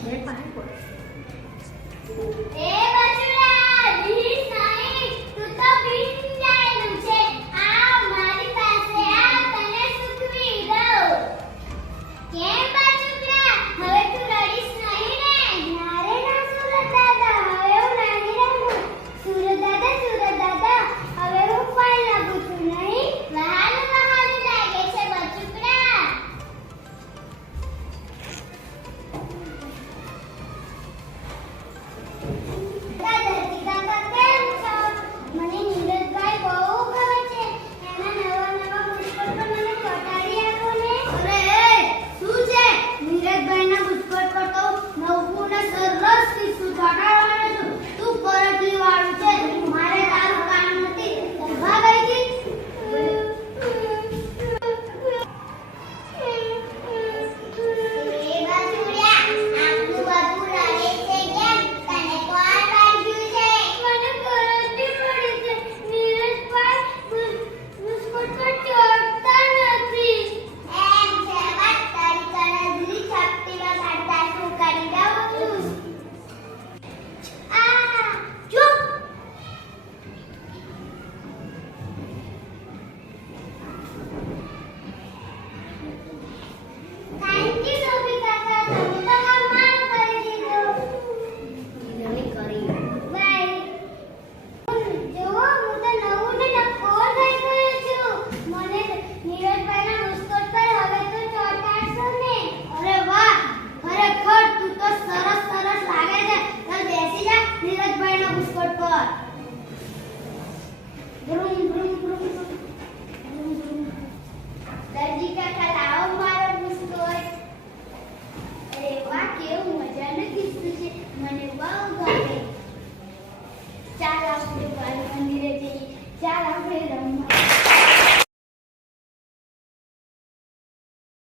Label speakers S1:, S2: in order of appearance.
S1: Very fine.